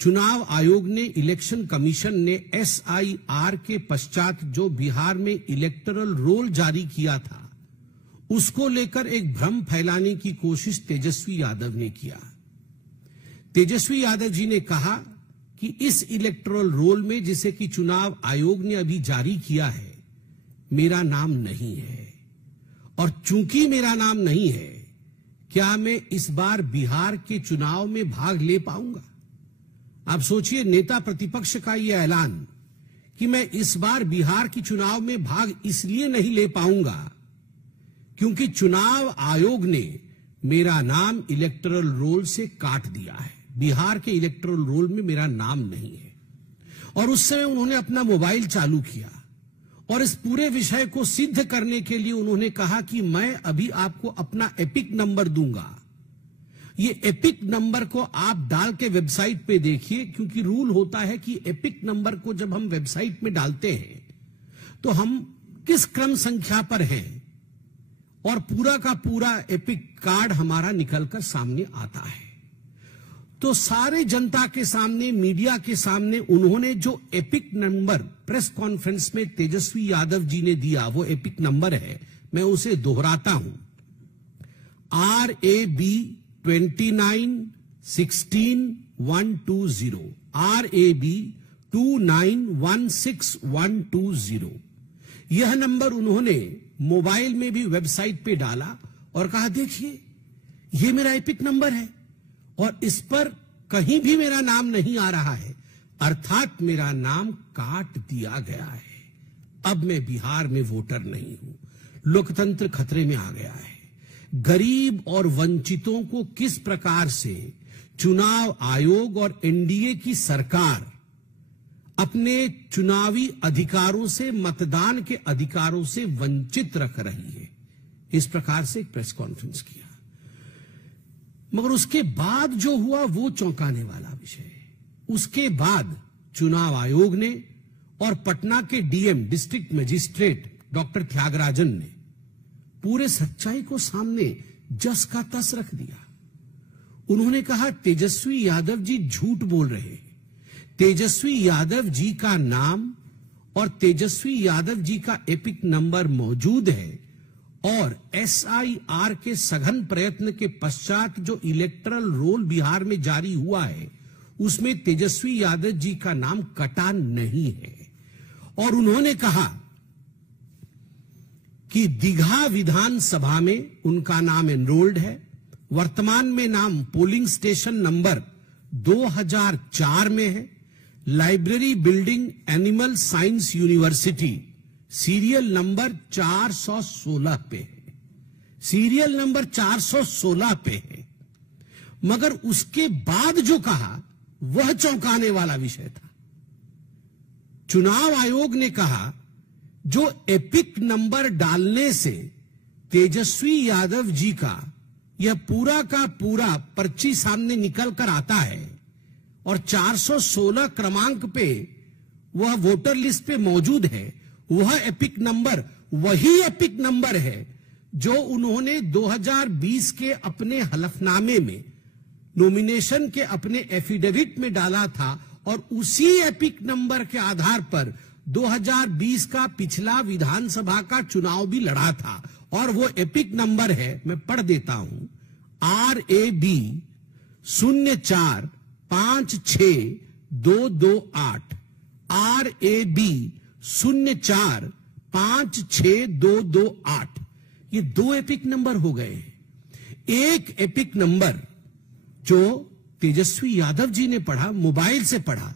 चुनाव आयोग ने, इलेक्शन कमीशन ने SIR के पश्चात जो बिहार में इलेक्टरल रोल जारी किया था, उसको लेकर एक भ्रम फैलाने की कोशिश तेजस्वी यादव ने किया। तेजस्वी यादव जी ने कहा कि इस इलेक्टरल रोल में, जिसे कि चुनाव आयोग ने अभी जारी किया है, मेरा नाम नहीं है, और चूंकि मेरा नाम नहीं है, क्या मैं इस बार बिहार के चुनाव में भाग ले पाऊंगा? आप सोचिए, नेता प्रतिपक्ष का यह ऐलान कि मैं इस बार बिहार की चुनाव में भाग इसलिए नहीं ले पाऊंगा क्योंकि चुनाव आयोग ने मेरा नाम इलेक्टरल रोल से काट दिया है, बिहार के इलेक्टरल रोल में मेरा नाम नहीं है। और उस समय उन्होंने अपना मोबाइल चालू किया और इस पूरे विषय को सिद्ध करने के लिए उन्होंने कहा कि मैं अभी आपको अपना एपिक नंबर दूंगा। ये एपिक नंबर को आप डाल के वेबसाइट पे देखिए, क्योंकि रूल होता है कि एपिक नंबर को जब हम वेबसाइट में डालते हैं तो हम किस क्रम संख्या पर हैं, और पूरा का पूरा एपिक कार्ड हमारा निकलकर सामने आता है। तो सारे जनता के सामने, मीडिया के सामने उन्होंने जो एपिक नंबर प्रेस कॉन्फ्रेंस में तेजस्वी यादव जी ने दिया, वो एपिक नंबर है, मैं उसे दोहराता हूं, RAB 2916120, RAB 2916120। यह नंबर उन्होंने मोबाइल में भी वेबसाइट पे डाला और कहा, देखिए ये मेरा एपिक नंबर है और इस पर कहीं भी मेरा नाम नहीं आ रहा है, अर्थात मेरा नाम काट दिया गया है। अब मैं बिहार में वोटर नहीं हूं। लोकतंत्र खतरे में आ गया है। गरीब और वंचितों को किस प्रकार से चुनाव आयोग और NDA की सरकार अपने चुनावी अधिकारों से, मतदान के अधिकारों से वंचित रख रही है, इस प्रकार से एक प्रेस कॉन्फ्रेंस किया। मगर उसके बाद जो हुआ वो चौंकाने वाला विषय है। उसके बाद चुनाव आयोग ने और पटना के DM, district magistrate doctor Thyagarajan ने पूरे सच्चाई को सामने जस का तस रख दिया। उन्होंने कहा, तेजस्वी यादव जी झूठ बोल रहे हैं। तेजस्वी यादव जी का नाम और तेजस्वी यादव जी का एपिक नंबर मौजूद है, और SIR के सघन प्रयत्न के पश्चात जो इलेक्टरल रोल बिहार में जारी हुआ है, उसमें तेजस्वी यादव जी का नाम कटा नहीं है। और उन्होंने कहा कि दीघा विधानसभा में उनका नाम एनरोल्ड है, वर्तमान में नाम पोलिंग स्टेशन नंबर 2004 में है, library building animal science university serial number 416 पे है, सीरियल नंबर 416 पे है। मगर उसके बाद जो कहा वह चौंकाने वाला विषय था। चुनाव आयोग ने कहा, जो एपिक नंबर डालने से तेजस्वी यादव जी का यह पूरा का पूरा पर्ची सामने निकल कर आता है और 416 क्रमांक पे वह वोटर लिस्ट पे मौजूद है, वह एपिक नंबर वही एपिक नंबर है जो उन्होंने 2020 के अपने हलफनामे में, नॉमिनेशन के अपने एफिडेविट में डाला था, और उसी एपिक नंबर के आधार पर 2020 का पिछला विधानसभा का चुनाव भी लड़ा था। और वो एपिक नंबर है, मैं पढ़ देता हूं, RAB 0456228, RAB 0456228। ये दो एपिक नंबर हो गए। एक एपिक नंबर जो तेजस्वी यादव जी ने पढ़ा, मोबाइल से पढ़ा,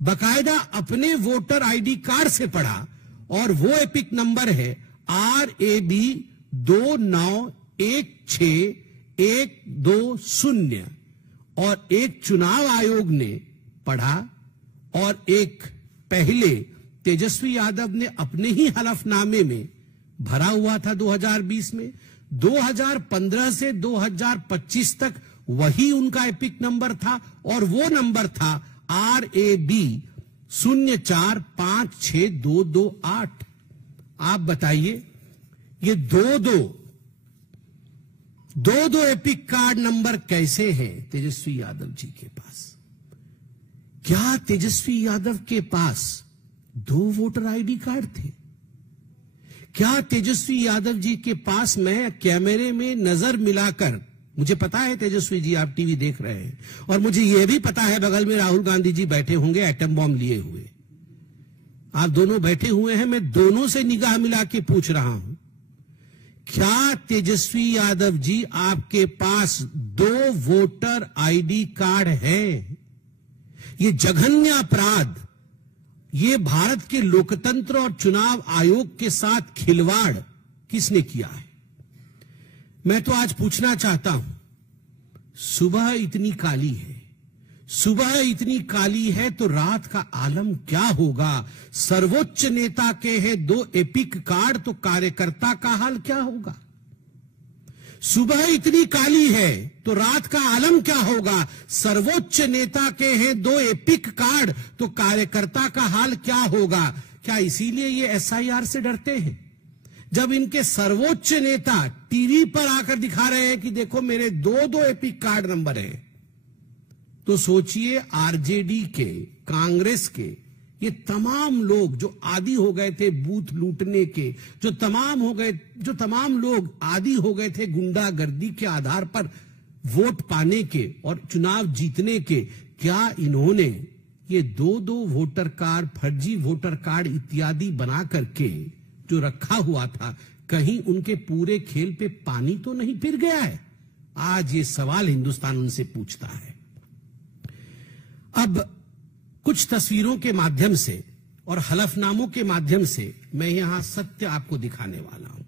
बकायदा अपने वोटर ID कार्ड से पढ़ा, और वो एपिक नंबर है RAB 2916120। और एक चुनाव आयोग ने पढ़ा और एक पहले तेजस्वी यादव ने अपने ही हलफनामे में भरा हुआ था 2020 में। 2015 से 2025 तक वही उनका एपिक नंबर था, और वो नंबर था RAB 0456228। आप बताइए, ये दो एपिक कार्ड नंबर कैसे हैं तेजस्वी यादव जी के पास? क्या तेजस्वी यादव के पास 2 वोटर आईडी कार्ड थे? क्या तेजस्वी यादव जी के पास, मैं कैमरे में नजर मिलाकर, मुझे पता है तेजस्वी जी आप टीवी देख रहे हैं, और मुझे यह भी पता है बगल में राहुल गांधी जी बैठे होंगे एटम बॉम्ब लिए हुए, आप दोनों बैठे हुए हैं, मैं दोनों से निगाह मिला के पूछ रहा हूं, क्या तेजस्वी यादव जी आपके पास 2 वोटर आईडी कार्ड है? ये जघन्य अपराध, ये भारत के लोकतंत्र और चुनाव आयोग के साथ खिलवाड़ किसने किया है? मैं तो आज पूछना चाहता हूं, सुबह इतनी काली है, सुबह इतनी काली है तो रात का आलम क्या होगा? सर्वोच्च नेता के हैं 2 एपिक कार्ड तो कार्यकर्ता का हाल क्या होगा? सुबह इतनी काली है तो रात का आलम क्या होगा? सर्वोच्च नेता के हैं 2 एपिक कार्ड तो कार्यकर्ता का हाल क्या होगा? क्या इसीलिए ये एसआईआर से डरते हैं? जब इनके सर्वोच्च नेता टीवी पर आकर दिखा रहे हैं कि देखो मेरे 2 एपिक कार्ड नंबर है, तो सोचिए आरजेडी के, कांग्रेस के ये तमाम लोग जो आदी हो गए थे बूथ लूटने के, जो तमाम लोग आदी हो गए थे गुंडागर्दी के आधार पर वोट पाने के और चुनाव जीतने के, क्या इन्होंने ये 2 वोटर कार्ड, फर्जी वोटर कार्ड इत्यादि बना करके जो रखा हुआ था, कहीं उनके पूरे खेल पे पानी तो नहीं फिर गया है? आज ये सवाल हिंदुस्तान उनसे पूछता है। अब कुछ तस्वीरों के माध्यम से और हलफनामों के माध्यम से मैं यहां सत्य आपको दिखाने वाला हूं।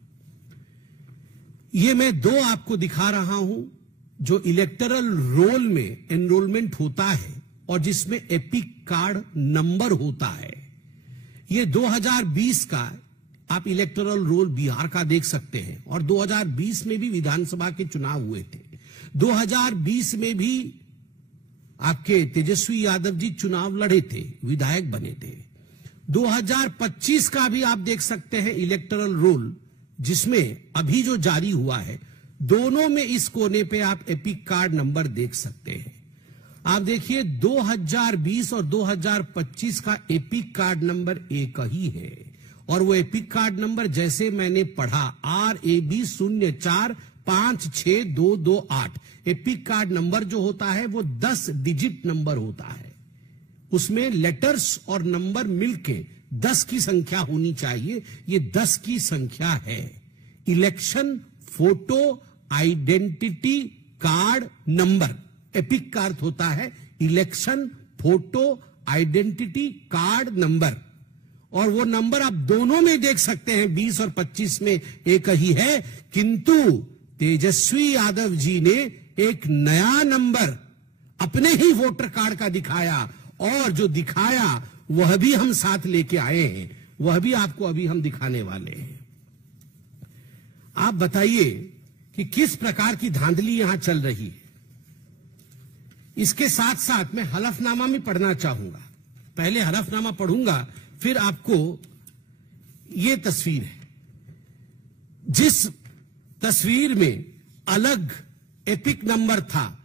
ये मैं 2 आपको दिखा रहा हूं जो इलेक्टरल रोल में एनरोलमेंट होता है और जिसमें एपिक कार्ड नंबर होता है। ये 2020 का आप इलेक्टरल रोल बिहार का देख सकते हैं, और 2020 में भी विधानसभा के चुनाव हुए थे। 2020 में भी आपके तेजस्वी यादव जी चुनाव लड़े थे, विधायक बने थे। 2025 का भी आप देख सकते हैं इलेक्टरल रोल, जिसमें अभी जो जारी हुआ है, दोनों में इस कोने पे आप एपिक कार्ड नंबर देख सकते हैं। आप देखिए 2020 और 2025 का एपिक कार्ड नंबर एक ही है, और वो एपिक कार्ड नंबर जैसे मैंने पढ़ा RAB 0456228, एपिक कार्ड नंबर जो होता है वो 10 डिजिट नंबर होता है। उसमें लेटर्स और नंबर मिलके 10 की संख्या होनी चाहिए। ये 10 की संख्या है। Election photo identity card number, epic का अर्थ होता है election photo identity card number, और वो नंबर आप दोनों में देख सकते हैं, 20 और 25 में एक ही है। किंतु तेजस्वी यादव जी ने एक नया नंबर अपने ही वोटर कार्ड का दिखाया, और जो दिखाया वह भी हम साथ लेके आए हैं, वह भी आपको अभी हम दिखाने वाले हैं। आप बताइए कि किस प्रकार की धांधली यहां चल रही है। इसके साथ साथ मैं हलफनामा भी पढ़ना चाहूंगा। पहले हलफनामा पढ़ूंगा, फिर आपको यह तस्वीर है, जिस तस्वीर में अलग एपिक नंबर था,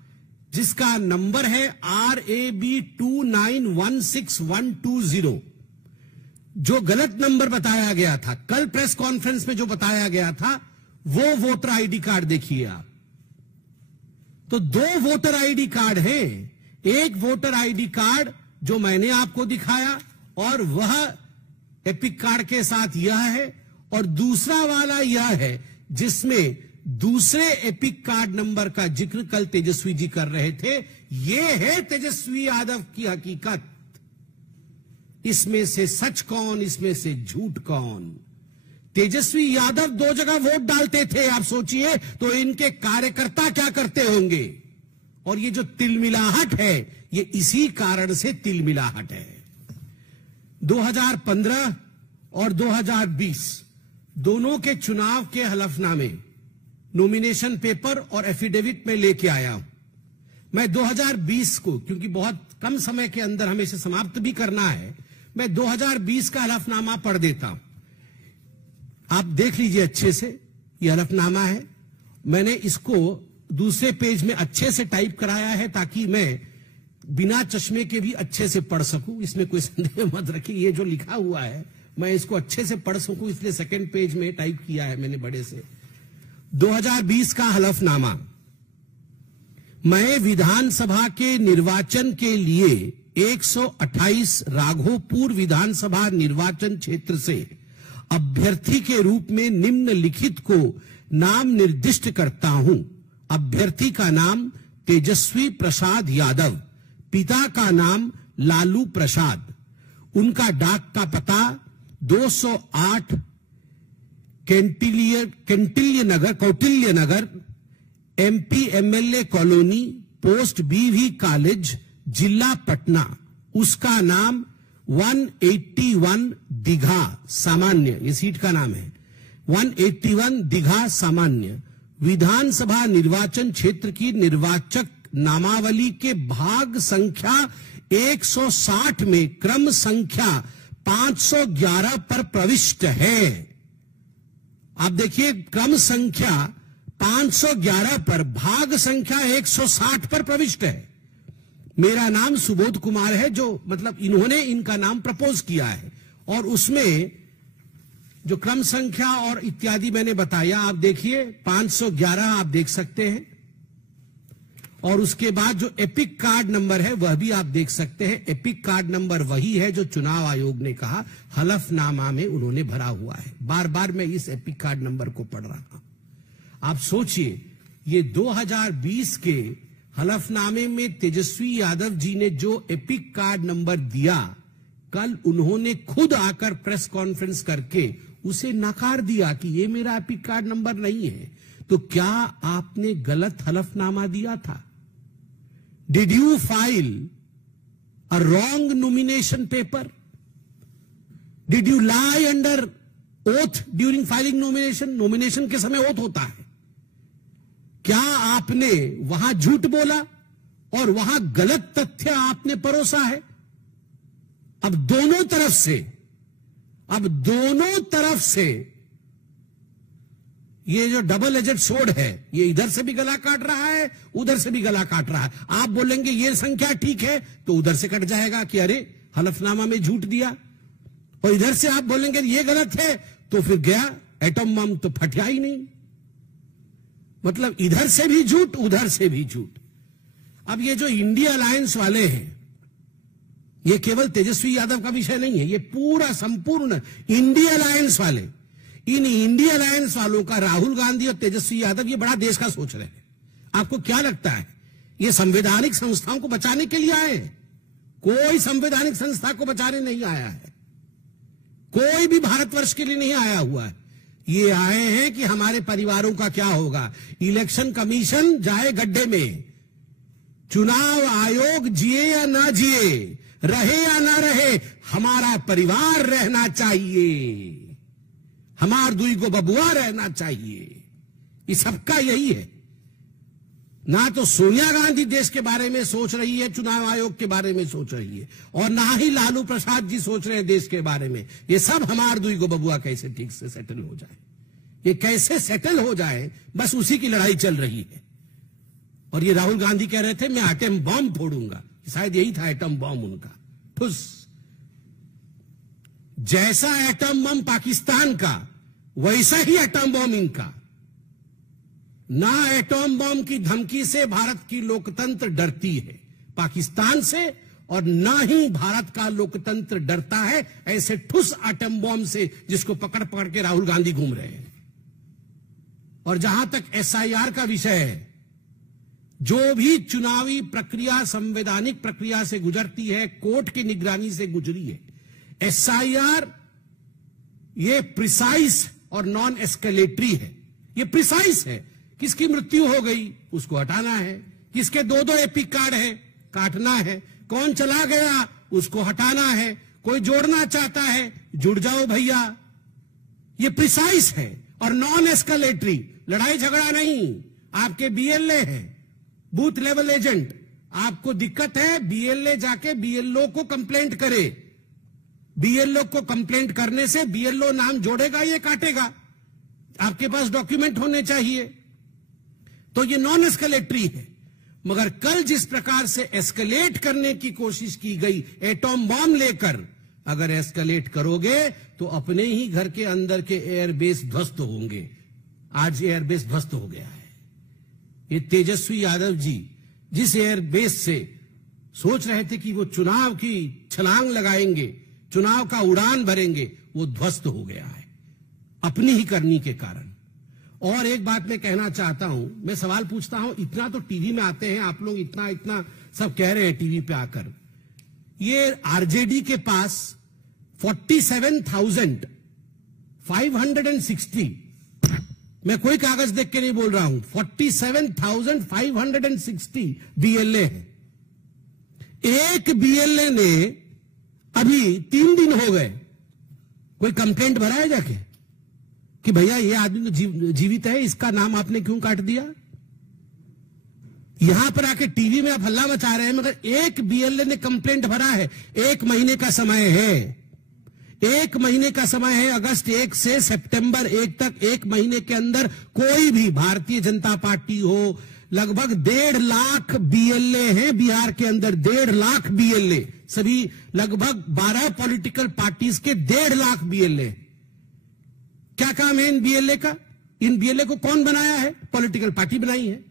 जिसका नंबर है RAB 2916120, जो गलत नंबर बताया गया था कल प्रेस कॉन्फ्रेंस में, जो बताया गया था वो वोटर आईडी कार्ड देखिए आप। तो 2 वोटर आईडी कार्ड हैं। एक वोटर आईडी कार्ड जो मैंने आपको दिखाया और वह एपिक कार्ड के साथ यह है, और दूसरा वाला यह है जिसमें दूसरे एपिक कार्ड नंबर का जिक्र कल तेजस्वी जी कर रहे थे। यह है तेजस्वी यादव की हकीकत। इसमें से सच कौन, इसमें से झूठ कौन? तेजस्वी यादव 2 जगह वोट डालते थे, आप सोचिए तो इनके कार्यकर्ता क्या करते होंगे। और ये जो तिलमिलाहट है, ये इसी कारण से तिलमिलाहट है। 2015 और 2020 दोनों के चुनाव के हलफनामे, नॉमिनेशन पेपर और एफिडेविट में लेके आया हूं। मैं 2020 को, क्योंकि बहुत कम समय के अंदर हमें इसे समाप्त भी करना है, मैं 2020 का हलफनामा पढ़ देता हूं। आप देख लीजिए अच्छे से, यह हलफनामा है। मैंने इसको दूसरे पेज में अच्छे से टाइप कराया है ताकि मैं बिना चश्मे के भी अच्छे से पढ़ सकूं, इसमें कोई संदेह मत रखिए। ये जो लिखा हुआ है मैं इसको अच्छे से पढ़ सकूं, इसलिए सेकंड पेज में टाइप किया है मैंने बड़े से। 2020 का हलफनामा। मैं विधानसभा के निर्वाचन के लिए 128 राघोपुर विधानसभा निर्वाचन क्षेत्र से अभ्यर्थी के रूप में निम्नलिखित को नाम निर्दिष्ट करता हूं। अभ्यर्थी का नाम तेजस्वी प्रसाद यादव, पिता का नाम लालू प्रसाद, उनका डाक का पता 208 कौटिल्य नगर, MP MLA colony, post BV college, जिला पटना। उसका नाम 181 दीघा सामान्य, ये सीट का नाम है, 181 दीघा सामान्य। विधानसभा निर्वाचन क्षेत्र की निर्वाचक नामावली के भाग संख्या 160 में क्रम संख्या 511 पर प्रविष्ट है। आप देखिए, क्रम संख्या 511 पर भाग संख्या 160 पर प्रविष्ट है। मेरा नाम सुबोध कुमार है, जो मतलब इन्होंने इनका नाम प्रपोज किया है, और उसमें जो क्रम संख्या और इत्यादि मैंने बताया, आप देखिए 511 आप देख सकते हैं, और उसके बाद जो एपिक कार्ड नंबर है वह भी आप देख सकते हैं। एपिक कार्ड नंबर वही है जो चुनाव आयोग ने कहा हलफनामा में उन्होंने भरा हुआ है। बार बार मैं इस एपिक कार्ड नंबर को पढ़ रहा हूं। आप सोचिए, ये 2020 के हलफनामे में तेजस्वी यादव जी ने जो एपिक कार्ड नंबर दिया, कल उन्होंने खुद आकर प्रेस कॉन्फ्रेंस करके उसे नकार दिया कि ये मेरा एपिक कार्ड नंबर नहीं है। तो क्या आपने गलत हलफनामा दिया था? Did you file a wrong nomination paper? Did you lie under oath during filing nomination? Nomination के समय ओथ होता है। क्या आपने वहां झूठ बोला और वहां गलत तथ्य आपने परोसा है? अब दोनों तरफ से ये जो डबल एजेड सोर्ड है, ये इधर से भी गला काट रहा है, उधर से भी गला काट रहा है। आप बोलेंगे ये संख्या ठीक है तो उधर से कट जाएगा कि अरे हलफनामा में झूठ दिया, और इधर से आप बोलेंगे ये गलत है तो फिर गया एटम बम तो फटा ही नहीं। मतलब इधर से भी झूठ, उधर से भी झूठ। अब ये जो इंडिया अलायंस वाले हैं, ये केवल तेजस्वी यादव का विषय नहीं है, ये पूरा संपूर्ण इंडिया अलायंस वाले, इन इंडिया अलायंस वालों का राहुल गांधी और तेजस्वी यादव ये बड़ा देश का सोच रहे हैं। आपको क्या लगता है ये संवैधानिक संस्थाओं को बचाने के लिए आए? कोई संवैधानिक संस्था को बचाने नहीं आया है, कोई भी भारतवर्ष के लिए नहीं आया हुआ है। ये आए हैं कि हमारे परिवारों का क्या होगा। इलेक्शन कमीशन जाए गड्ढे में, चुनाव आयोग जिए या ना जिए, रहे या ना रहे, हमारा परिवार रहना चाहिए, हमार दुई को बबुआ रहना चाहिए। ये सबका यही है। ना तो सोनिया गांधी देश के बारे में सोच रही है, चुनाव आयोग के बारे में सोच रही है, और ना ही लालू प्रसाद जी सोच रहे हैं देश के बारे में। ये सब हमार दुई को बबुआ कैसे ठीक से सेटल हो जाए, ये कैसे सेटल हो जाए, बस उसी की लड़ाई चल रही है। और ये राहुल गांधी कह रहे थे मैं एटम बम फोड़ूंगा, शायद यही था एटम बम उनका, ठुस। जैसा एटम बम पाकिस्तान का, वैसा ही एटम बम इनका। ना एटम बम की धमकी से भारत की लोकतंत्र डरती है पाकिस्तान से, और ना ही भारत का लोकतंत्र डरता है ऐसे ठुस एटम बम से जिसको पकड़ पकड़ के राहुल गांधी घूम रहे हैं। और जहां तक SIR का विषय है, जो भी चुनावी प्रक्रिया संवैधानिक प्रक्रिया से गुजरती है, कोर्ट की निगरानी से गुजरी है। SIR ये प्रिसाइज और नॉन एस्केलेटरी है। ये प्रिसाइज है, किसकी मृत्यु हो गई उसको हटाना है, किसके 2-2 एपिक कार्ड है काटना है, कौन चला गया उसको हटाना है, कोई जोड़ना चाहता है जुड़ जाओ भैया। ये प्रिसाइज है और नॉन एस्केलेटरी, लड़ाई झगड़ा नहीं। आपके BLA है, बूथ लेवल एजेंट, आपको दिक्कत है BLA जाके BLO को कंप्लेंट करे। BLO को कंप्लेंट करने से BLO नाम जोड़ेगा ये काटेगा, आपके पास डॉक्यूमेंट होने चाहिए। तो ये नॉन एस्केलेटरी है। मगर कल जिस प्रकार से एस्केलेट करने की कोशिश की गई एटॉम बॉम्ब लेकर, अगर एस्केलेट करोगे तो अपने ही घर के अंदर के एयरबेस ध्वस्त होंगे। आज एयरबेस ध्वस्त हो गया है। ये तेजस्वी यादव जी जिस एयरबेस से सोच रहे थे कि वो चुनाव की छलांग लगाएंगे, चुनाव का उड़ान भरेंगे, वो ध्वस्त हो गया है अपनी ही करनी के कारण। और एक बात मैं कहना चाहता हूं, मैं सवाल पूछता हूं, इतना तो टीवी में आते हैं आप लोग, इतना इतना सब कह रहे हैं टीवी पे आकर, ये आरजेडी के पास 47,560, मैं कोई कागज देख के नहीं बोल रहा हूं, 47,560 बीएलए है। एक बीएलए ने अभी 3 दिन हो गए कोई कंप्लेंट भरा है जाके कि भैया ये आदमी तो जीवित है, इसका नाम आपने क्यों काट दिया? यहां पर आके टीवी में आप हल्ला मचा रहे हैं, मगर एक बीएलए ने कंप्लेंट भरा है। 1 महीने का समय है, 1 महीने का समय है। अगस्त 1 से सितंबर 1 तक 1 महीने के अंदर कोई भी भारतीय जनता पार्टी हो, लगभग 1.5 लाख बीएलए हैं बिहार के अंदर, 1.5 लाख बीएलए, सभी लगभग 12 पॉलिटिकल पार्टीज के 1.5 लाख बीएलए। क्या काम है इन बीएलए का? इन बीएलए को कौन बनाया है? पॉलिटिकल पार्टी बनाई है,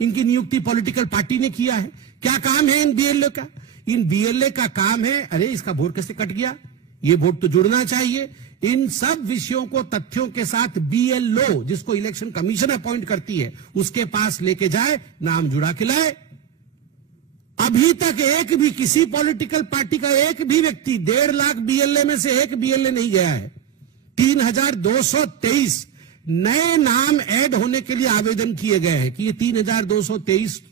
इनकी नियुक्ति पॉलिटिकल पार्टी ने किया है। क्या काम है इन बीएलए का? इन बीएलए का काम है, अरे इसका वोट कैसे कट गया, ये वोट तो जुड़ना चाहिए। इन सब विषयों को तथ्यों के साथ बीएलओ, जिसको इलेक्शन कमीशन अपॉइंट करती है, उसके पास लेके जाए, नाम जुड़ा के लाए। अभी तक एक भी किसी पॉलिटिकल पार्टी का एक भी व्यक्ति 1.5 लाख बीएलए में से एक बीएलए नहीं गया है। 3,223 नए नाम ऐड होने के लिए आवेदन किए गए हैं कि ये 3,223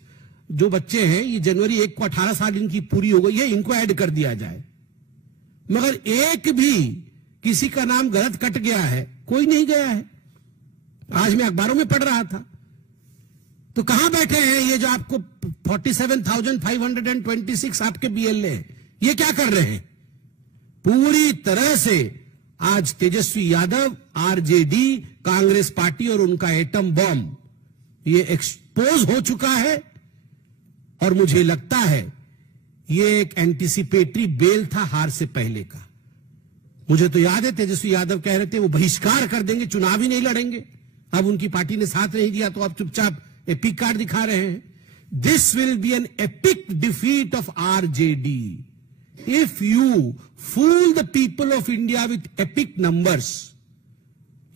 जो बच्चे हैं, ये जनवरी 1 को 18 साल इनकी पूरी हो गई है, इनको ऐड कर दिया जाए। मगर एक भी किसी का नाम गलत कट गया है, कोई नहीं गया है। आज मैं अखबारों में पढ़ रहा था। तो कहां बैठे हैं ये जो आपको 47,526 आपके बीएलए हैं, ये क्या कर रहे हैं? पूरी तरह से आज तेजस्वी यादव, आरजेडी, कांग्रेस पार्टी और उनका एटम बॉम्ब ये एक्सपोज हो चुका है। और मुझे लगता है ये एक एंटीसिपेटरी बेल था हार से पहले का। मुझे तो याद है तेजस्वी यादव कह रहे थे वो बहिष्कार कर देंगे, चुनाव ही नहीं लड़ेंगे। अब उनकी पार्टी ने साथ नहीं दिया तो अब चुपचाप एपिक कार्ड दिखा रहे हैं। This will be an epic defeat of RJD. If you fool the people of India with epic numbers,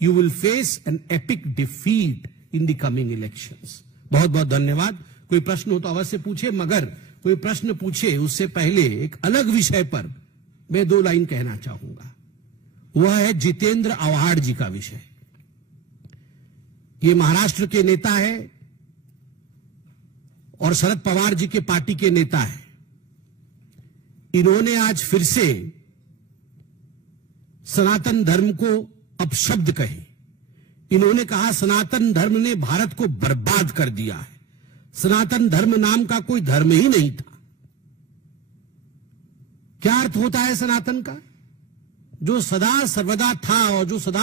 you will face an epic defeat in the coming elections. बहुत बहुत धन्यवाद। कोई प्रश्न हो तो अवश्य पूछे, मगर कोई प्रश्न पूछे उससे पहले एक अलग विषय पर मैं 2 लाइन कहना चाहूंगा। वह है जितेंद्र आव्हाड जी का विषय। ये महाराष्ट्र के नेता है और शरद पवार जी के पार्टी के नेता है। इन्होंने आज फिर से सनातन धर्म को अपशब्द कहे। इन्होंने कहा सनातन धर्म ने भारत को बर्बाद कर दिया है, सनातन धर्म नाम का कोई धर्म ही नहीं था। क्या अर्थ होता है सनातन का? जो सदा सर्वदा था और जो सदा